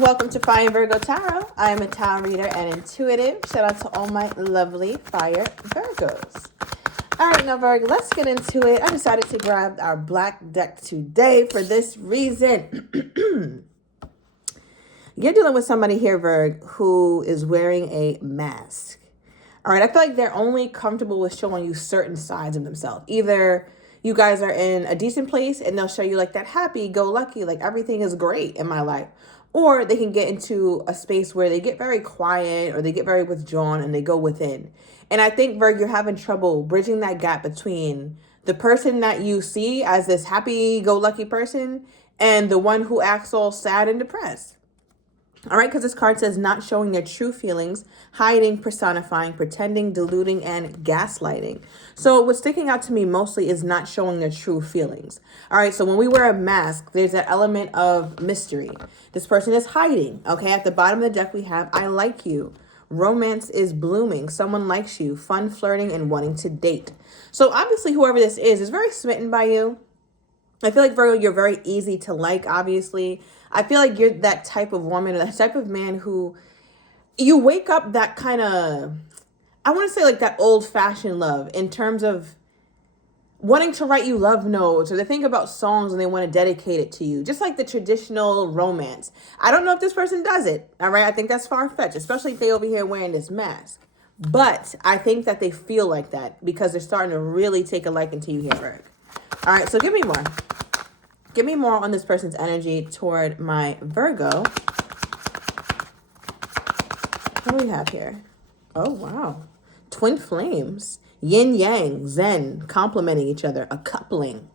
Welcome to Fire Virgo Tarot. I am a tarot reader and intuitive. Shout out to all my lovely fire Virgos. All right, now Virgo, let's get into it. I decided to grab our black deck today for this reason. You're dealing with somebody here, Virgo, who is wearing a mask. All right, I feel like they're only comfortable with showing you certain sides of themselves. Either you guys are in a decent place and they'll show you like that happy-go-lucky, like everything is great in my life. Or they can get into a space where they get very quiet or they get very withdrawn and they go within. And I think, Virgo, you're having trouble bridging that gap between the person that you see as this happy-go-lucky person and the one who acts all sad and depressed. All right, because this card says not showing their true feelings, hiding, personifying, pretending, deluding, and gaslighting. So what's sticking out to me mostly is not showing their true feelings. All right, so when we wear a mask, there's that element of mystery. This person is hiding. Okay, at the bottom of the deck we have, I like you. Romance is blooming. Someone likes you. Fun, flirting, and wanting to date. So obviously whoever this is very smitten by you. I feel like, Virgo, you're very easy to like, obviously. I feel like you're that type of woman or that type of man who you wake up that kind of, I want to say like that old-fashioned love in terms of wanting to write you love notes, or they think about songs and they want to dedicate it to you. Just like the traditional romance. I don't know if this person does it, all right? I think that's far-fetched, especially if they over here wearing this mask. But I think that they feel like that because they're starting to really take a liking to you here, Virgo. All right, so give me more. Give me more on this person's energy toward my Virgo. What do we have here? Oh, wow. Twin flames. Yin yang, zen, complementing each other. A coupling.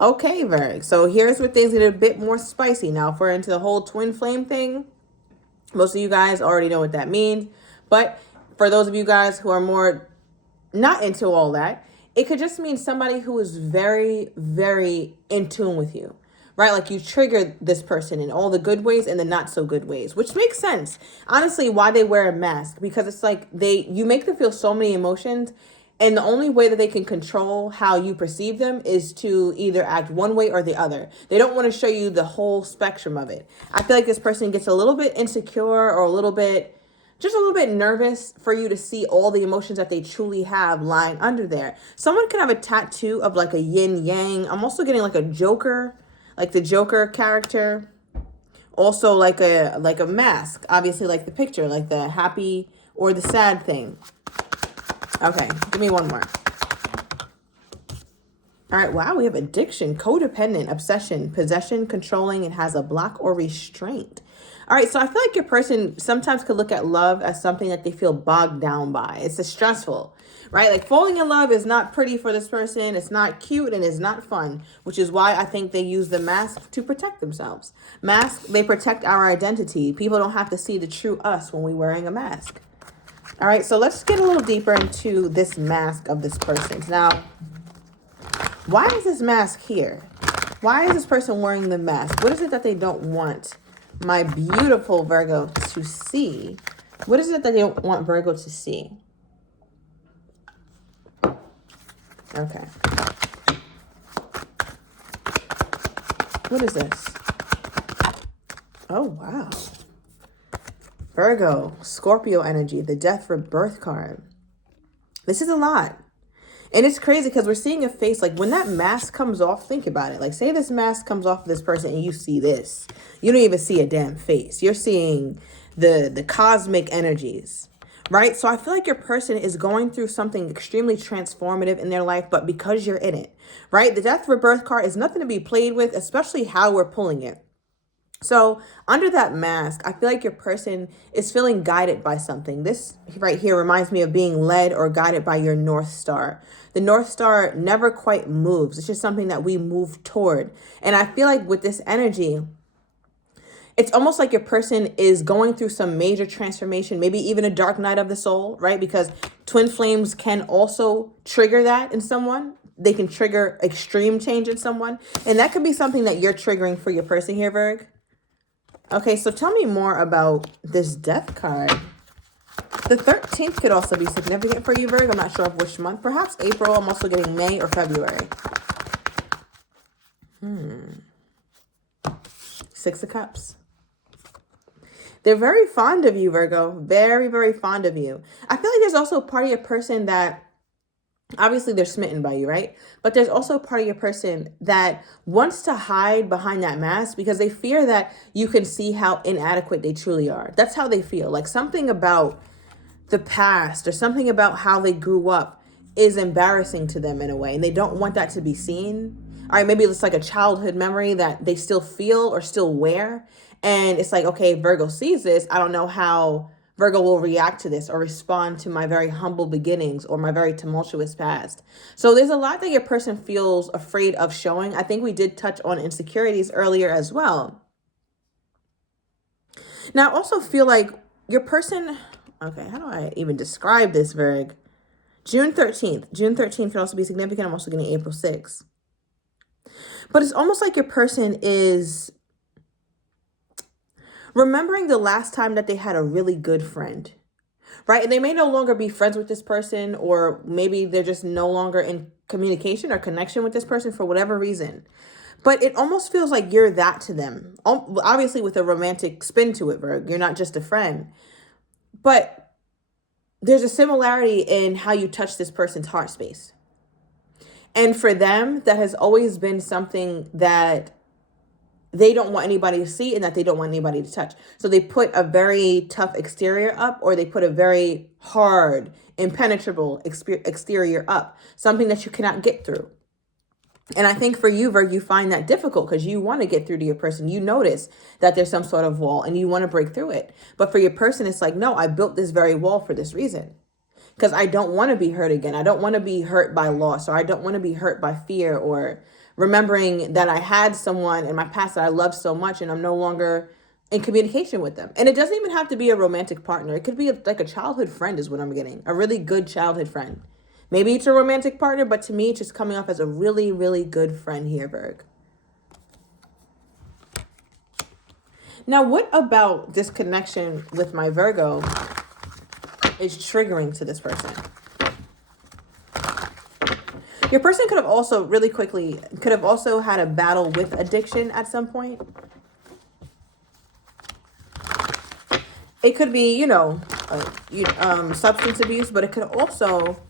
Okay, Virgo. So here's where things get a bit more spicy. Now, if we're into the whole twin flame thing, most of you guys already know what that means. But for those of you guys who are more not into all that, it could just mean somebody who is very, very in tune with you, right? Like you trigger this person in all the good ways and the not so good ways, which makes sense. Honestly, why they wear a mask, because it's like you make them feel so many emotions, and the only way that they can control how you perceive them is to either act one way or the other. They don't want to show you the whole spectrum of it. I feel like this person gets a little bit insecure or just a little bit nervous for you to see all the emotions that they truly have lying under there. Someone can have a tattoo of like a yin yang. I'm also getting like a Joker, like the Joker character. Also like a mask, obviously like the picture, like the happy or the sad thing. Okay, give me one more. All right, wow, we have addiction, codependent, obsession, possession, controlling, and has a block or restraint. All right, so I feel like your person sometimes could look at love as something that they feel bogged down by. It's stressful, right? Like falling in love is not pretty for this person. It's not cute and it's not fun, which is why I think they use the mask to protect themselves. Masks, they protect our identity. People don't have to see the true us when we're wearing a mask. All right, so let's get a little deeper into this mask of this person. Now, why is this mask here? Why is this person wearing the mask? What is it that they don't want my beautiful Virgo to see? What is it that they don't want Virgo to see? Okay. What is this? Oh, wow. Virgo, Scorpio energy, the death rebirth card. This is a lot. And it's crazy because we're seeing a face, like when that mask comes off, think about it. Like say this mask comes off of this person and you see this. You don't even see a damn face. You're seeing the cosmic energies, right? So I feel like your person is going through something extremely transformative in their life, but because you're in it, right? The death rebirth card is nothing to be played with, especially how we're pulling it. So under that mask, I feel like your person is feeling guided by something. This right here reminds me of being led or guided by your North Star. The North Star never quite moves. It's just something that we move toward. And I feel like with this energy, it's almost like your person is going through some major transformation, maybe even a dark night of the soul, right? Because twin flames can also trigger that in someone. They can trigger extreme change in someone. And that could be something that you're triggering for your person here, Virg. Okay, so tell me more about this death card. The 13th could also be significant for you, Virgo. I'm not sure of which month. Perhaps April. I'm also getting May or February. Six of Cups. They're very fond of you, Virgo. Very, very fond of you. I feel like there's also a part of your person that obviously they're smitten by you, right? But there's also a part of your person that wants to hide behind that mask because they fear that you can see how inadequate they truly are. That's how they feel. Like something about the past or something about how they grew up is embarrassing to them in a way, and they don't want that to be seen. All right, maybe it's like a childhood memory that they still feel or still wear. And it's like, okay, Virgo sees this. I don't know how Virgo will react to this or respond to my very humble beginnings or my very tumultuous past. So there's a lot that your person feels afraid of showing. I think we did touch on insecurities earlier as well. Now, I also feel like your person, okay, how do I even describe this, Virg? June 13th. June 13th could also be significant. I'm also getting April 6th. But it's almost like your person is remembering the last time that they had a really good friend, right? And they may no longer be friends with this person, or maybe they're just no longer in communication or connection with this person for whatever reason. But it almost feels like you're that to them. Obviously with a romantic spin to it, Virg. You're not just a friend. But there's a similarity in how you touch this person's heart space. And for them, that has always been something that they don't want anybody to see and that they don't want anybody to touch. So they put a very tough exterior up, or they put a very hard, impenetrable exterior up, something that you cannot get through. And I think for you, Virg, you find that difficult because you want to get through to your person. You notice that there's some sort of wall and you want to break through it. But for your person, it's like, no, I built this very wall for this reason. Because I don't want to be hurt again. I don't want to be hurt by loss, or I don't want to be hurt by fear, or remembering that I had someone in my past that I loved so much and I'm no longer in communication with them. And it doesn't even have to be a romantic partner. It could be like a childhood friend is what I'm getting. A really good childhood friend. Maybe it's a romantic partner, but to me, it's just coming off as a really, really good friend here, Virg. Now, what about this connection with my Virgo is triggering to this person? Your person could have also, really quickly, could have also had a battle with addiction at some point. It could be, substance abuse, but it could also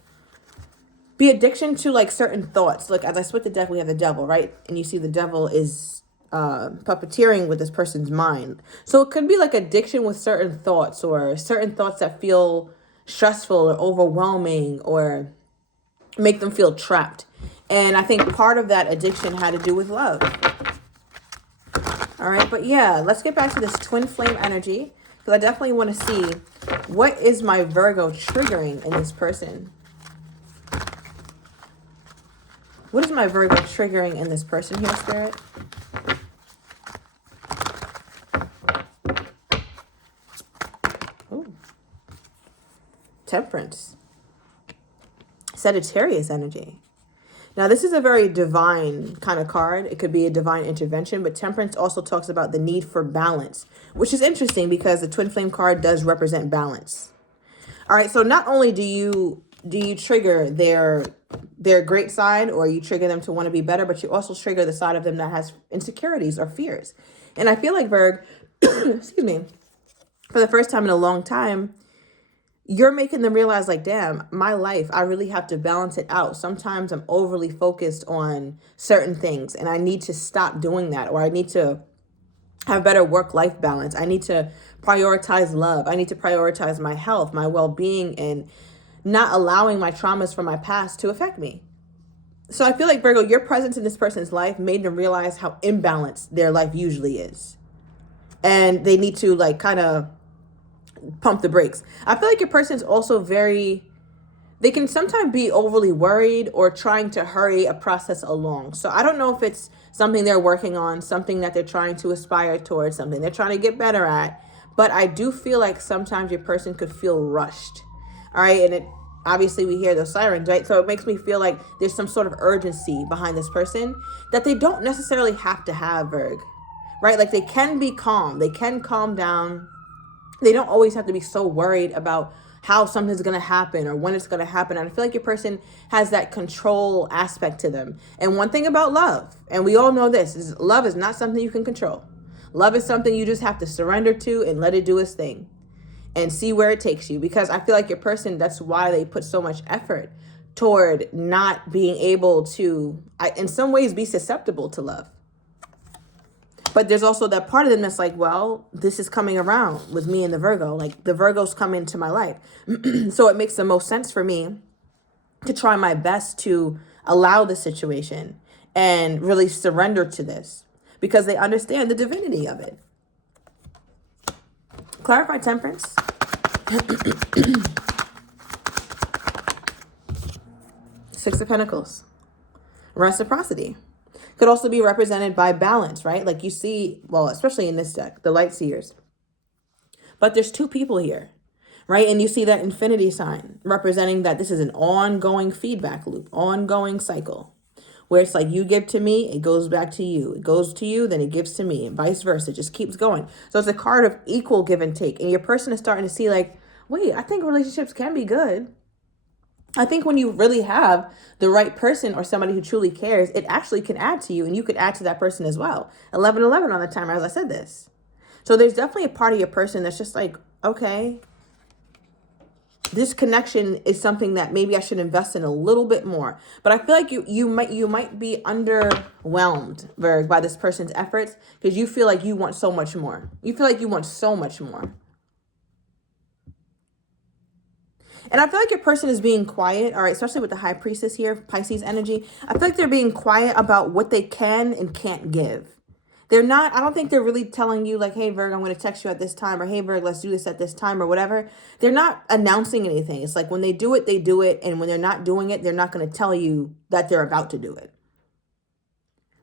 be addiction to like certain thoughts. Look, as I split the deck, we have the devil, right? And you see the devil is puppeteering with this person's mind. So it could be like addiction with certain thoughts, or certain thoughts that feel stressful or overwhelming or make them feel trapped. And I think part of that addiction had to do with love. All right, but yeah, let's get back to this twin flame energy, because I definitely want to see what is my Virgo triggering in this person. What is my Virgo triggering in this person here, Spirit? Ooh. Temperance. Sagittarius energy. Now, this is a very divine kind of card. It could be a divine intervention, but Temperance also talks about the need for balance, which is interesting because the twin flame card does represent balance. All right, so not only do you trigger their great side, or you trigger them to want to be better, but you also trigger the side of them that has insecurities or fears. And I feel like, Virg, excuse me, for the first time in a long time, you're making them realize, like, damn, my life, I really have to balance it out. Sometimes I'm overly focused on certain things and I need to stop doing that, or I need to have better work-life balance. I need to prioritize love. I need to prioritize my health, my well-being, and not allowing my traumas from my past to affect me. So I feel like, Virgo, your presence in this person's life made them realize how imbalanced their life usually is. And they need to like kind of pump the brakes. I feel like your person's also they can sometimes be overly worried or trying to hurry a process along. So I don't know if it's something they're working on, something that they're trying to aspire towards, something they're trying to get better at. But I do feel like sometimes your person could feel rushed. All right. And obviously we hear those sirens, right? So it makes me feel like there's some sort of urgency behind this person that they don't necessarily have to have, Virg, right? Like they can be calm. They can calm down. They don't always have to be so worried about how something's going to happen or when it's going to happen. And I feel like your person has that control aspect to them. And one thing about love, and we all know this, is love is not something you can control. Love is something you just have to surrender to and let it do its thing and see where it takes you. Because I feel like your person, that's why they put so much effort toward not being able to, in some ways, be susceptible to love. But there's also that part of them that's like, well, this is coming around with me and the Virgo. Like, the Virgos come into my life. So it makes the most sense for me to try my best to allow the situation and really surrender to this because they understand the divinity of it. Clarify Temperance. Six of Pentacles. Reciprocity. Could also be represented by balance, right? Like you see, well, especially in this deck, the Light Seers. But there's two people here, right? And you see that infinity sign representing that this is an ongoing feedback loop, ongoing cycle, where it's like you give to me, it goes back to you. It goes to you, then it gives to me, and vice versa. It just keeps going. So it's a card of equal give and take. And your person is starting to see like, wait, I think relationships can be good. I think when you really have the right person or somebody who truly cares, it actually can add to you and you could add to that person as well. 11-11 on the timer as I said this. So there's definitely a part of your person that's just like, okay, this connection is something that maybe I should invest in a little bit more. But I feel like you might be underwhelmed, Virg, by this person's efforts because you feel like you want so much more. You feel like you want so much more. And I feel like your person is being quiet, all right, especially with the High Priestess here, Pisces energy. I feel like they're being quiet about what they can and can't give. They're not, I don't think they're really telling you like, hey, Virg, I'm going to text you at this time, or hey, Virg, let's do this at this time or whatever. They're not announcing anything. It's like when they do it, they do it. And when they're not doing it, they're not going to tell you that they're about to do it.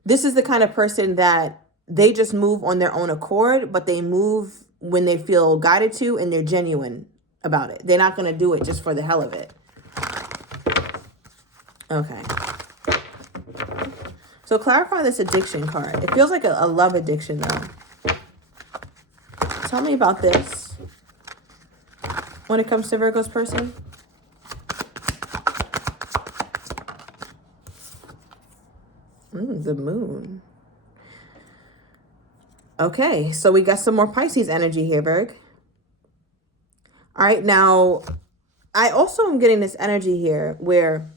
This is the kind of person that they just move on their own accord, but they move when they feel guided to and they're genuine about it. They're not going to do it just for the hell of it. Okay. So clarify this addiction card. It feels like a love addiction though. Tell me about this when it comes to Virgo's person. The moon. Okay, so we got some more Pisces energy here, Virg. All right, now, I also am getting this energy here where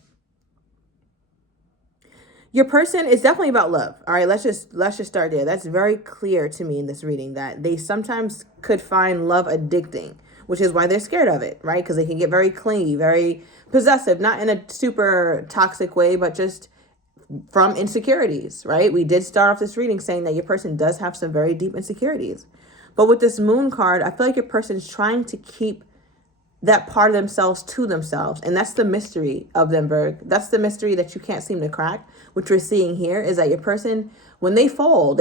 your person is definitely about love. All right, let's just start there. That's very clear to me in this reading that they sometimes could find love addicting, which is why they're scared of it, right? Because they can get very clingy, very possessive, not in a super toxic way, but just from insecurities, right? We did start off this reading saying that your person does have some very deep insecurities. But with this moon card, I feel like your person is trying to keep that part of themselves to themselves. And that's the mystery of them, Virg. That's the mystery that you can't seem to crack. What we're seeing here is that your person, when they fall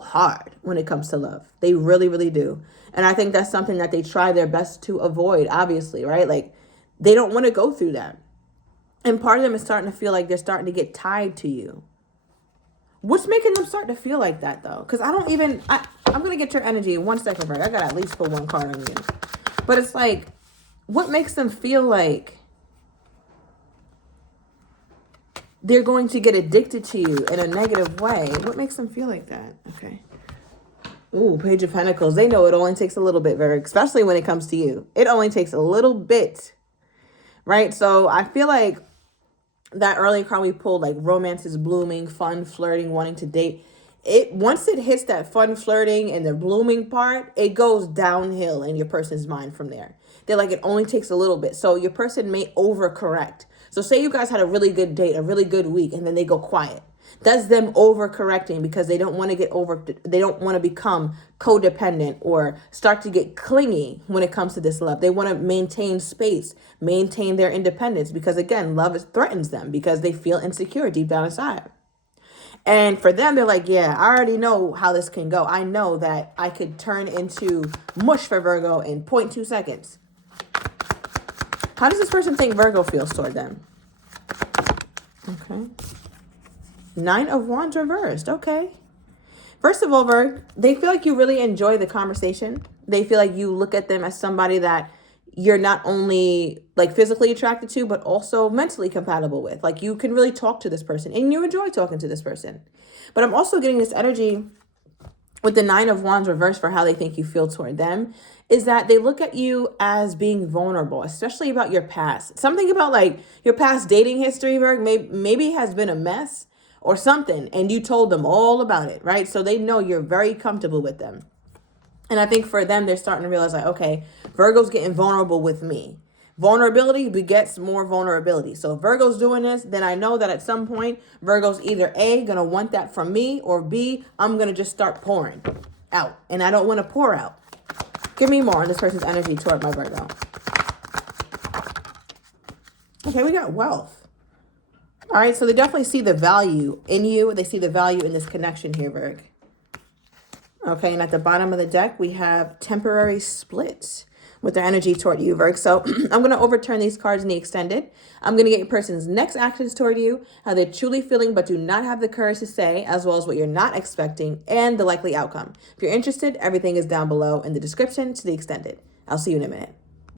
hard when it comes to love. They really, really do. And I think that's something that they try their best to avoid, obviously, right? Like, they don't want to go through that. And part of them is starting to feel like they're starting to get tied to you. What's making them start to feel like that, though? Because I'm going to get your energy in 1 second, Virg. I got to at least put one card on you. But it's like, what makes them feel like they're going to get addicted to you in a negative way? What makes them feel like that? Okay. Ooh, Page of Pentacles. They know it only takes a little bit, Virg, especially when it comes to you. It only takes a little bit, right? So I feel like that earlier card we pulled, like romance is blooming, fun, flirting, wanting to date. Once it hits that fun, flirting, and the blooming part, it goes downhill in your person's mind from there. They're like, it only takes a little bit. So your person may overcorrect. So say you guys had a really good date, a really good week, and then they go quiet. That's them overcorrecting because they don't want to they don't want to become codependent or start to get clingy when it comes to this love. They want to maintain space, maintain their independence because, again, love threatens them because they feel insecure deep down inside. And for them, they're like, yeah, I already know how this can go. I know that I could turn into mush for Virgo in 0.2 seconds. How does this person think Virgo feels toward them? Okay. 9 of Wands reversed. Okay. First of all, Virg, they feel like you really enjoy the conversation. They feel like you look at them as somebody that you're not only like physically attracted to, but also mentally compatible with. Like you can really talk to this person and you enjoy talking to this person. But I'm also getting this energy with the Nine of Wands reversed for how they think you feel toward them, is that they look at you as being vulnerable, especially about your past. Something about like your past dating history, maybe has been a mess or something, and you told them all about it, right? So they know you're very comfortable with them. And I think for them, they're starting to realize like, okay, Virgo's getting vulnerable with me. Vulnerability begets more vulnerability. So if Virgo's doing this, then I know that at some point, Virgo's either A, going to want that from me, or B, I'm going to just start pouring out. And I don't want to pour out. Give me more on this person's energy toward my Virgo. Okay, we got wealth. All right, so they definitely see the value in you. They see the value in this connection here, Virg. Okay, and at the bottom of the deck, we have temporary split with their energy toward you, Virg. So I'm going to overturn these cards in the extended. I'm going to get your person's next actions toward you, how they're truly feeling but do not have the courage to say, as well as what you're not expecting, and the likely outcome. If you're interested, everything is down below in the description to the extended. I'll see you in a minute.